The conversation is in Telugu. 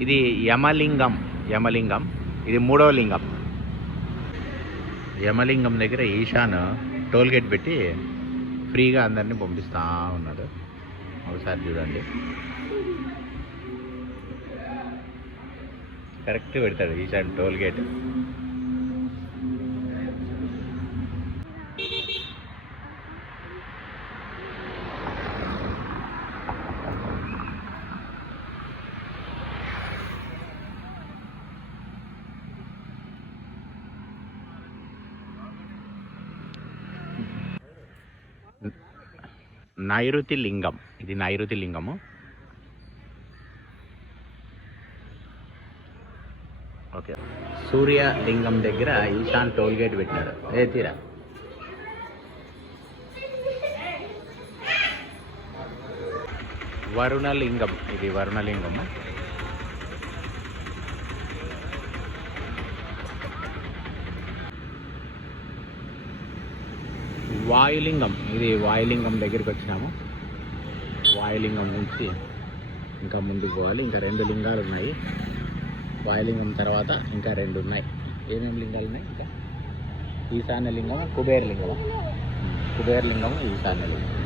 ఇది యమలింగం యమలింగం. ఇది మూడవ లింగం. యమలింగం దగ్గర ఈశాన్ టోల్గేట్ పెట్టి ఫ్రీగా అందరినీ పంపిస్తూ ఉన్నాడు ఒకసారి చూడండి. కరెక్ట్ పెడతాడు ఈశాన్ టోల్గేట్ నైరుతి లింగం. ఇది నైరుతి లింగము. ఓకే. సూర్య లింగం దగ్గర ఈశాన్ టోల్ గేట్ పెట్టినాడు ఏ తీరా. వరుణలింగం. ఇది వరుణలింగము. వాయులింగం ఇది వాయులింగం దగ్గరికి వచ్చినాము. వాయులింగం నుంచి ఇంకా ముందుకు పోవాలి. ఇంకా రెండు లింగాలు ఉన్నాయి. వాయులింగం తర్వాత ఇంకా రెండు ఉన్నాయి. ఏమేమి లింగాలు ఉన్నాయి ఇంకా? ఈశాన్య లింగం కుబేర లింగం కుబేర లింగం ఈశాన్య లింగం